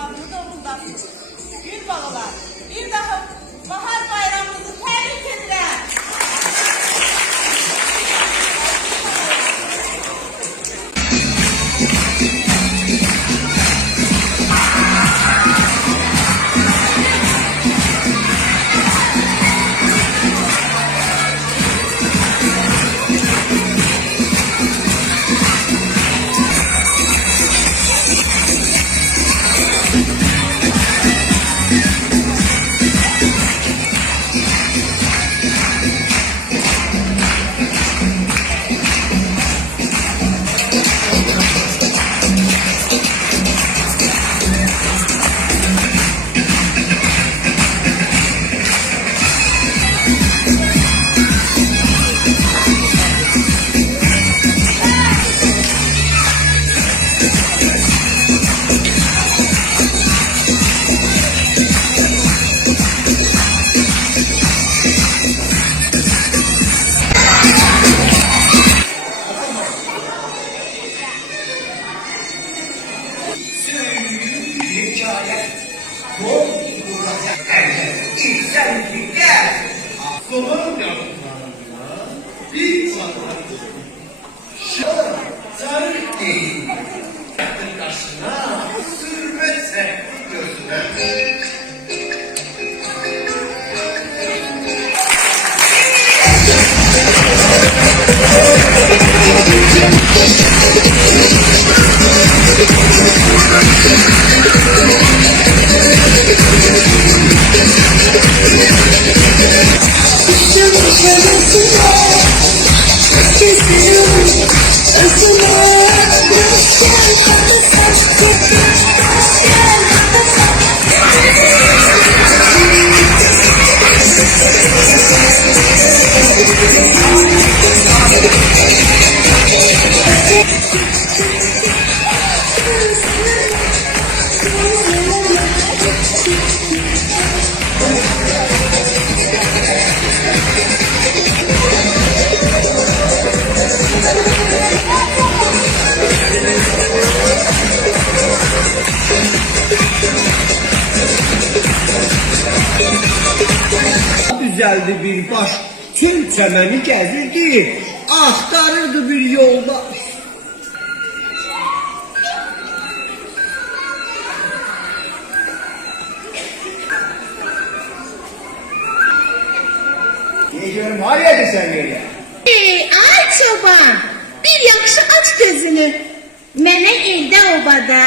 bayramlarını da kutlasınız. Gül bağlar, bir daha bahar bayramınızı tebrik edirəm. Düzeldi bir baş, tüm çemeni gezirdi, axtarırdı bir yoldaş. Ne görüm, haraya sen geliyor? Ay çoban, bir yaxşı aç gözünü. Mənə evdə obada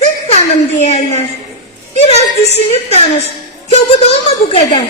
tık xanım deyərlər. Biraz düşünüb danış, kobud olma bu kadar.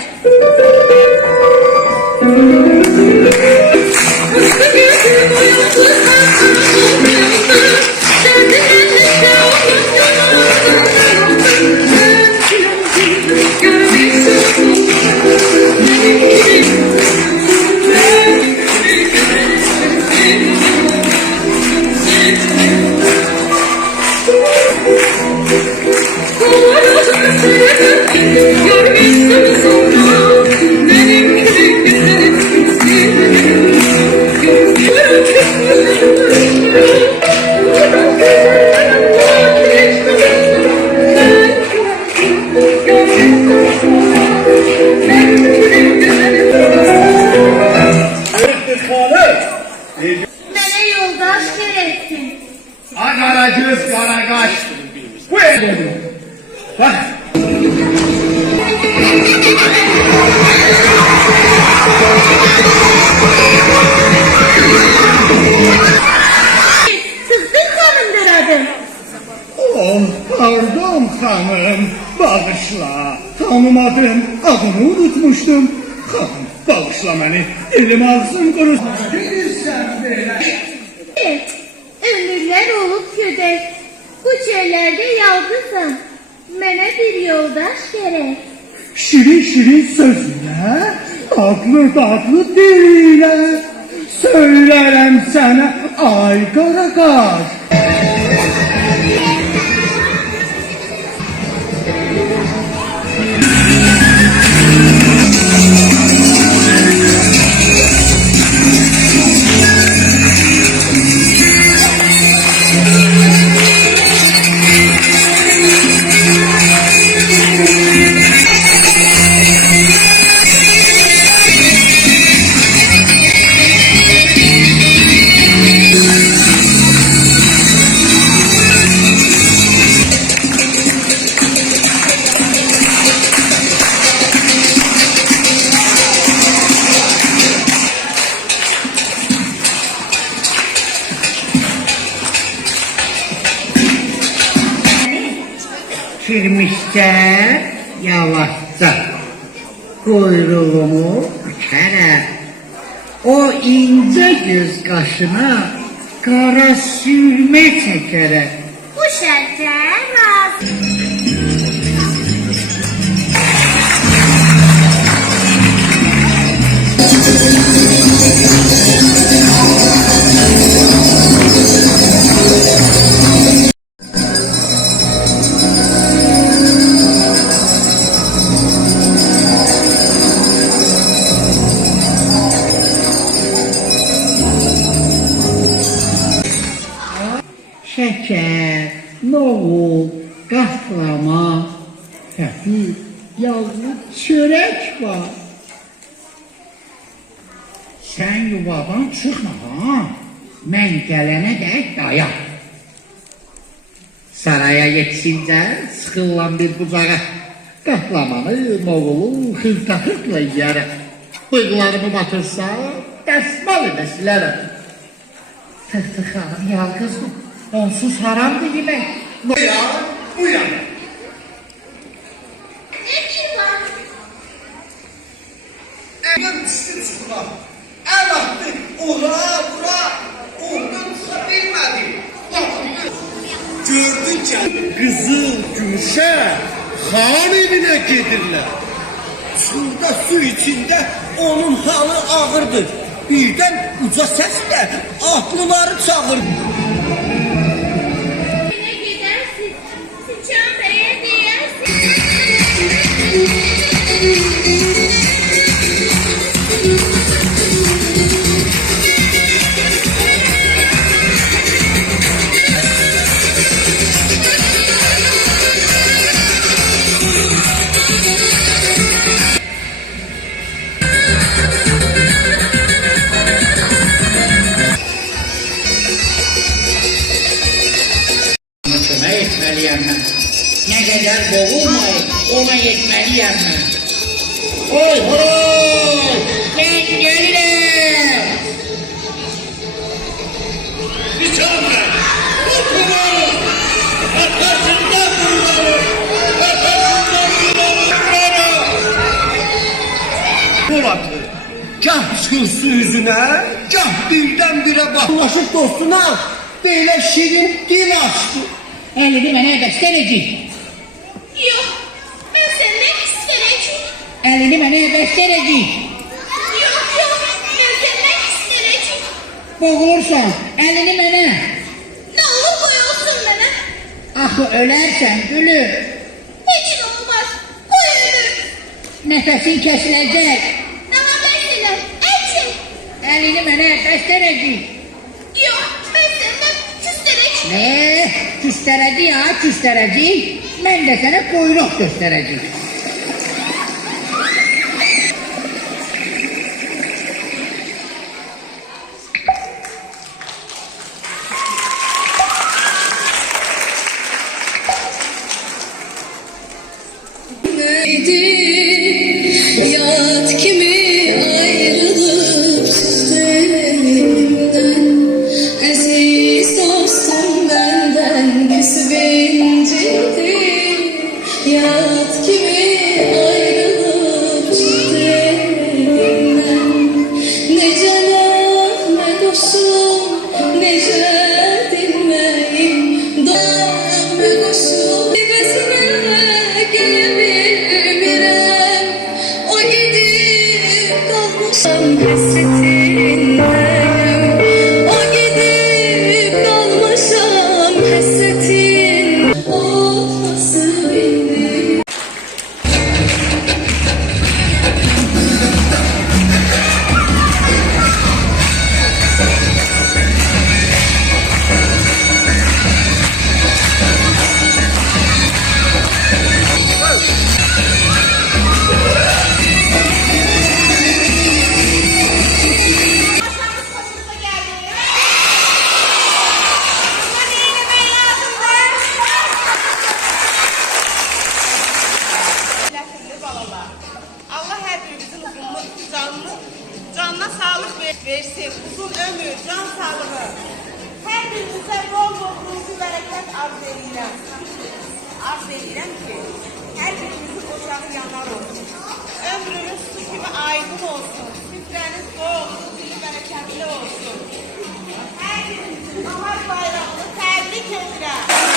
Mənə yoldaş gereksin. Akaracız karagaş. Bu evde. Bak. Sızdın xanımdır adım. Oh, pardon hanım, bağışla. Tanımadım, adını unutmuştum. Hanım, bağışla beni, elim ağzım kurusun. Gelirsen böyle. Ömürler olup ködek. Bu çöllerde yalgızım. Mənə bir yoldaş gerek. Şirin şirin sözüne, tatlı tatlı diliyle söylerim sana ay karakaş. Kirmişcə, yavaşca quyruğumu bükərəm. O incə göz qaşına qara sürmə çəkərəm. Bu şərtə razı. Şəkər, noğul, qatlama, xəfif, yağlı çörək var. Sən yuvadan çıxma, ha? Mən gələnə dək dayan. Saraya yetişincə sıxılan bir bucağa qatlamanı, noğulu xırta-xırtla yiyərəm. Bıyıqlarımı batırsa, dəsmal ilə silərəm. Tırtı xanım yalqızdır. Onsuz haramdır yemək. Uyan. Ne ki var? Əgər düşdü çıxlar. Əl attı. Ora, bura. Ondan çıxa bilmədi. Gördün ki, qızıl gümüşə xan evinə gedirlər. Suda su içində onun halı ağırdır. Birdən uca səslə atlıları çağırdı. Ne gidersin? Sıçan beye diyersin. Kömək etməliyəm mən. Nə qədər boğulmayıb, ona yetməliyəm mən. Oy, hoy! Mən gəlirəm! Biçanlar! Oturun! Arkasında durun! Polatı, gah çıxırsın üzünə, gah birdən-birə baxlaşıb dostuna, belə şirin dil açdı. Əlini mənə bəstərəcək. Yok. Ben senden istereceğim. Əlini mənə bəstərəcək. Yok yok. Ben senden istereceğim. Boğulursan, əlini mənə. Ne olur koyulsun bana. Axı ölərsən, gülüm. Hiç olmaz. Koy ölür. Nəfəsin kəsiləcək. Ama mesela erkek. Əlini mənə bəstərəcək. Yok. Ben senden küstüreceğim. Ne? Küstərəcək ha, küstərəcək. Mən də sənə quyruq göstərəcək. Yat kimi ayrılıp senden aziz dostum benden küsüp incindi. Yat kimi ayrılıp senden ne cenah ne koşum ne dinleyim dağ ne koşum nefesine gelebilmirem o gidip kalmışam hasretindeyim o gidip kalmışam hasretin o nasıl bildim. Paşamız başımıza geldi. Ama neyine ben lazımdır? Lafırlı balalar. Allah her birimizin uzunluğu, canına sağlık versin. Uzun ömür, can sağlığı. Her birimize bol bol ruhu bereket arz eyle. arz edirəm ki, hər birinizin ocağı yanar olsun. Ömrünüz su kimi aydın olsun. Süfrəniz bol, dili bərəkətli olsun. Hər birinizin bahar bayramını təbrik edirəm.